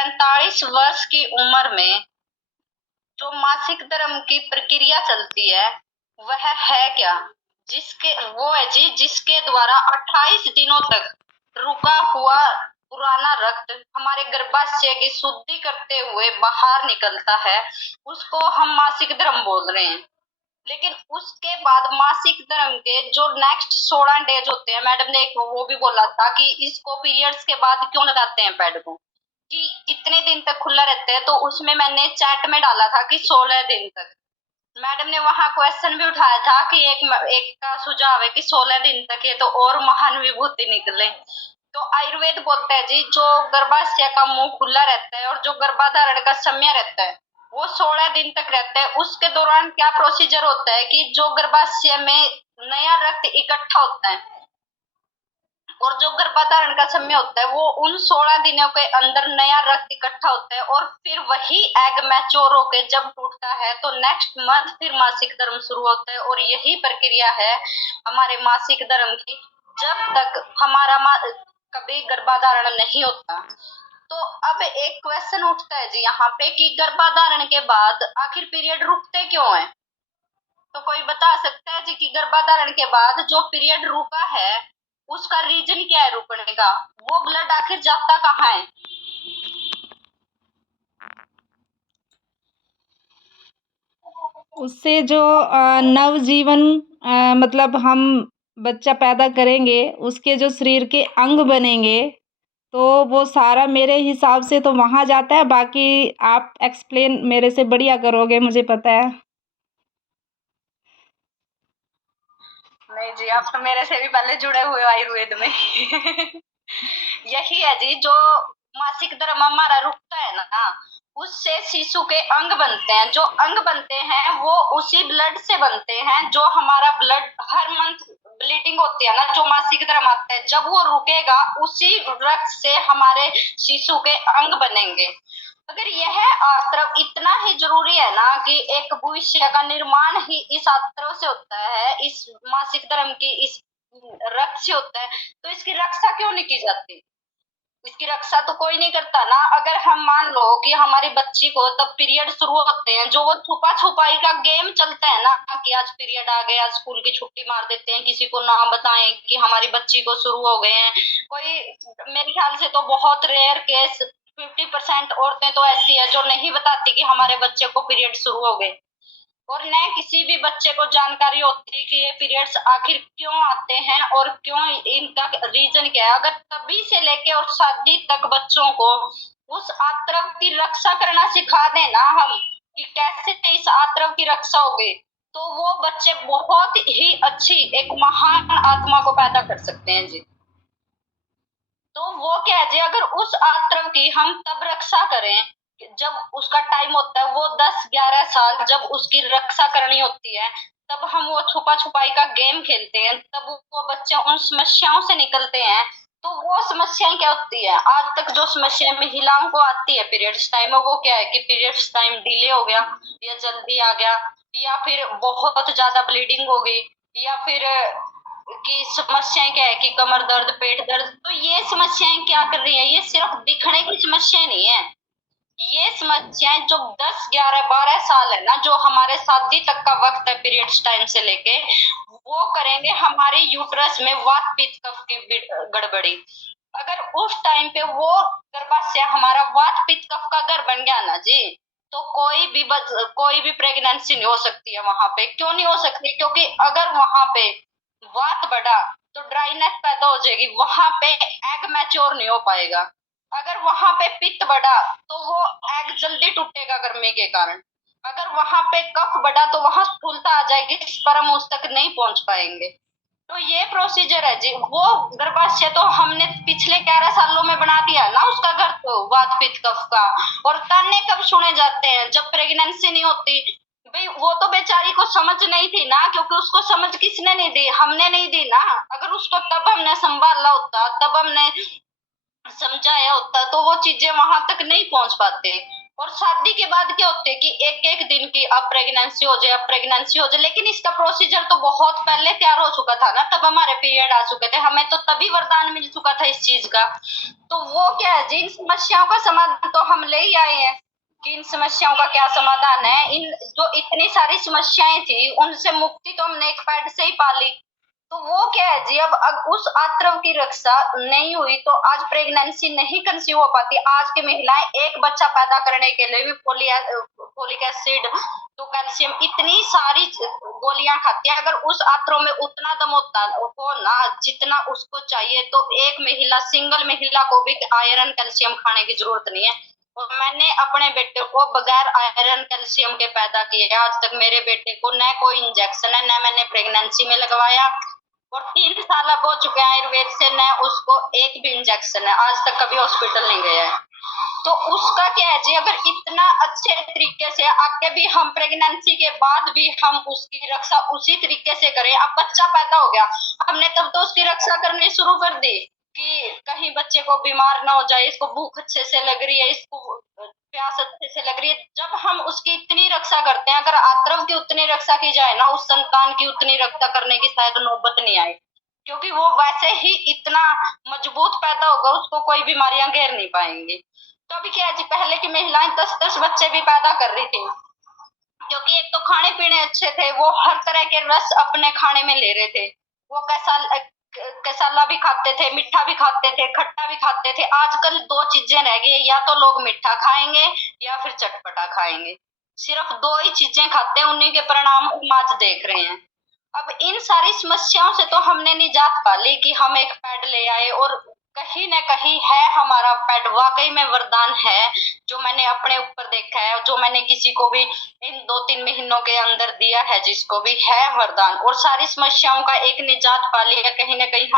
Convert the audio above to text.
45 वर्ष की उम्र में जो मासिक धर्म की प्रक्रिया चलती है वह है क्या? जिसके वो है जी जिसके द्वारा 28 दिनों तक रुका हुआ पुराना रक्त हमारे गर्भाशय की शुद्धि करते हुए बाहर निकलता है, उसको हम मासिक धर्म बोल रहे हैं। लेकिन उसके बाद मासिक धर्म के जो नेक्स्ट 16 डेज होते हैं, मैडम ने एक वो भी बोला था कि इसको पीरियड्स के बाद क्यों लगाते हैं पैड को, कि इतने दिन तक खुला रहता है। तो उसमें मैंने चैट में डाला था कि 16 दिन तक। मैडम ने वहां क्वेश्चन भी उठाया था कि एक का सुझाव है कि 16 दिन तक ये तो और महान विभूति निकले। तो आयुर्वेद बोलता है जी जो गर्भाशय का मुंह खुला रहता है और जो गर्भाधारण का समय रहता है वो 16 दिन तक रहता है। उसके दौरान क्या प्रोसीजर होता है कि जो गर्भाशय में नया रक्त इकट्ठा होता है और जो गर्भाधारण का समय होता है वो उन 16 दिनों के अंदर नया रक्त इकट्ठा होता है और फिर वही एग मैच्योर होकर जब टूटता है तो नेक्स्ट मंथ फिर मासिक धर्म शुरू होता है। और यही प्रक्रिया है हमारे मासिक धर्म की जब तक हमारा कभी गर्भाधारण नहीं होता। तो अब एक क्वेश्चन उठता है जी यहाँ पे कि गर्भाधारण के बाद आखिर पीरियड रुकते क्यों है? तो कोई बता सकता है जी कि गर्भाधारण के बाद जो पीरियड रुका है उसका रीजन क्या है रुकने का? वो ब्लड आखिर जाता कहाँ है? उससे जो नवजीवन मतलब हम बच्चा पैदा करेंगे उसके जो शरीर के अंग बनेंगे तो वो सारा मेरे हिसाब से तो वहाँ जाता है। बाकी आप एक्सप्लेन मेरे से बढ़िया करोगे, मुझे पता है। नहीं जी, आप तो मेरे से भी पहले जुड़े हुए हो आयुर्वेद में। यही है जी जो मासिक धर्म हमारा रुकता है ना, उससे शिशु के अंग बनते हैं। जो अंग बनते हैं वो उसी ब्लड से बनते हैं जो हमारा ब्लड हर मंथ ब्लीडिंग होती है ना, जो मासिक धर्म आता है जब वो रुकेगा उसी रक्त से हमारे शिशु के अंग बनेंगे। अगर यह आर्तव इतना ही जरूरी है ना कि एक भविष्य का निर्माण ही इस आर्तव से होता है, इस मासिक धर्म की इस रक्त से होता है, तो इसकी रक्षा क्यों नहीं की जाती? इसकी रक्षा तो कोई नहीं करता ना। अगर हम मान लो कि हमारी बच्ची को तब पीरियड शुरू होते हैं, जो वो छुपा छुपाई का गेम चलता है ना कि आज पीरियड आ गए, आज स्कूल की छुट्टी मार देते हैं, किसी को ना बताएं कि हमारी बच्ची को शुरू हो गए हैं। कोई मेरे ख्याल से तो बहुत रेयर केस 50% औरतें तो ऐसी है जो नहीं बताती कि हमारे बच्चे को पीरियड शुरू हो गए। और न किसी भी बच्चे को जानकारी होती कि ये पीरियड्स आखिर क्यों आते हैं और क्यों इनका रीजन क्या है। अगर तभी से लेके और शादी तक बच्चों को उस आत्रव की रक्षा करना सिखा देना हम कि कैसे इस आत्रव की रक्षा होगी, तो वो बच्चे बहुत ही अच्छी एक महान आत्मा को पैदा कर सकते हैं जी। तो वो क्या है जी, अगर उस आत्रव की हम तब रक्षा करें जब उसका टाइम होता है, वो 10-11 साल जब उसकी रक्षा करनी होती है, तब हम वो छुपा छुपाई का गेम खेलते हैं, तब वो बच्चे उन समस्याओं से निकलते हैं। तो वो समस्याएं क्या होती है? आज तक जो समस्या महिलाओं को आती है पीरियड्स टाइम में, वो क्या है कि पीरियड्स टाइम डिले हो गया या जल्दी आ गया या फिर बहुत ज्यादा ब्लीडिंग हो गई या फिर की समस्याएं क्या है कि कमर दर्द, पेट दर्द। तो ये समस्याएं क्या कर रही है? ये सिर्फ दिखने की समस्या नहीं है, ये समस्याएं जो 10, 11, 12 साल है ना, जो हमारे शादी तक का वक्त है पीरियड्स टाइम से लेके, वो करेंगे हमारे यूट्रस में वात पित्त कफ की गड़बड़ी। अगर उस टाइम पे वो गर्भाशय हमारा वात पित्त कफ का घर बन गया ना जी, तो कोई भी प्रेगनेंसी नहीं हो सकती है वहां पे। क्यों नहीं हो सकती? क्योंकि अगर वहां पे वात बढ़ा तो ड्राइनेस पैदा हो जाएगी, वहां पे एग मैच्योर नहीं हो पाएगा। अगर वहां पे पित्त बढ़ा तो वो एग जल्दी टूटेगा गर्मी के कारण। अगर वहां पे कफ बढ़ा तो वहां स्थूलता आ जाएगी, स्पर्म उस तक नहीं पहुंच पाएंगे। तो ये प्रोसीजर है जी। वो गर्भाशय तो हमने पिछले 11 सालों में बना दिया ना उसका घर, तो वात पित्त कफ का। और ताने कब सुने जाते हैं? जब प्रेगनेंसी नहीं होती। भाई वो तो बेचारी को समझ नहीं थी ना, क्योंकि उसको समझ किसने नहीं दी? हमने नहीं दी ना। अगर उसको तब हमने संभाला होता, तब हमने समझाया होता, तो वो चीजें वहां तक नहीं पहुंच पाते। और शादी के बाद क्या होते हैं कि एक एक दिन की अब प्रेगनेंसी हो जाए, अब प्रेगनेंसी हो जाए, लेकिन इसका प्रोसीजर तो बहुत पहले तैयार हो चुका था ना, तब हमारे पीरियड आ चुके थे, हमें तो तभी वरदान मिल चुका था इस चीज का। तो वो क्या है जी, इन समस्याओं का समाधान तो हम ले ही आए हैं कि इन समस्याओं का क्या समाधान है। इन जो इतनी सारी समस्याएं थी उनसे मुक्ति तो हमने एक पैड से ही पाली। तो वो क्या है जी, अब उस आत्रव की रक्षा नहीं हुई तो आज प्रेगनेंसी नहीं कंसीव हो पाती। आज की महिलाएं एक बच्चा पैदा करने के लिए भी फोलिक एसिड तो कैल्शियम इतनी सारी गोलियां खाती है। अगर उस आत्रव में उतना दम होता हो ना जितना उसको चाहिए, तो एक महिला, सिंगल महिला को भी आयरन कैल्शियम खाने की जरूरत नहीं है। और मैंने अपने बेटे को बगैर आयरन कैल्शियम के पैदा किया। आज तक मेरे बेटे को न कोई इंजेक्शन है, न मैंने प्रेगनेंसी में लगवाया, और 3 साल अब हो चुके हैं आयुर्वेद से, न उसको एक भी इंजेक्शन है, आज तक कभी हॉस्पिटल नहीं गया है। तो उसका क्या है जी, अगर इतना अच्छे तरीके से आगे भी हम प्रेगनेंसी के बाद भी हम उसकी रक्षा उसी तरीके से करें। अब बच्चा पैदा हो गया, हमने तब तो उसकी रक्षा करनी शुरू कर दी कि कहीं बच्चे को बीमार ना हो जाए, इसको भूख अच्छे से लग रही है, इसको प्यास अच्छे से लग रही है। जब हम उसकी इतनी रक्षा करते हैं, अगर आत्रव की उतनी रक्षा की जाए ना, उस संतान की उतनी रक्षा करने की शायद नौबत नहीं आए, क्योंकि वो वैसे ही इतना मजबूत पैदा होगा, उसको कोई बीमारियां घेर नहीं पाएंगी। तो अभी क्या है जी, पहले की महिलाएं 10-10 बच्चे भी पैदा कर रही थी, क्योंकि एक तो खाने पीने अच्छे थे, वो हर तरह के रस अपने खाने में ले रहे थे। वो कसाला भी खाते थे, मीठा भी खाते थे, खट्टा भी खाते थे। आजकल 2 चीजें रह गई, या तो लोग मीठा खाएंगे या फिर चटपटा खाएंगे। सिर्फ 2 ही चीजें खाते हैं, उन्हीं के परिणाम हम आज देख रहे हैं। अब इन सारी समस्याओं से तो हमने निजात पा ली कि हम एक पैड ले आए, और कहीं न कहीं है हमारा पैड वाकई में वरदान है, जो मैंने अपने ऊपर देखा है, जो मैंने किसी को भी इन 2-3 महीनों के अंदर दिया है, जिसको भी है वरदान, और सारी समस्याओं का एक निजात पा लिया। कहीं न कहीं हम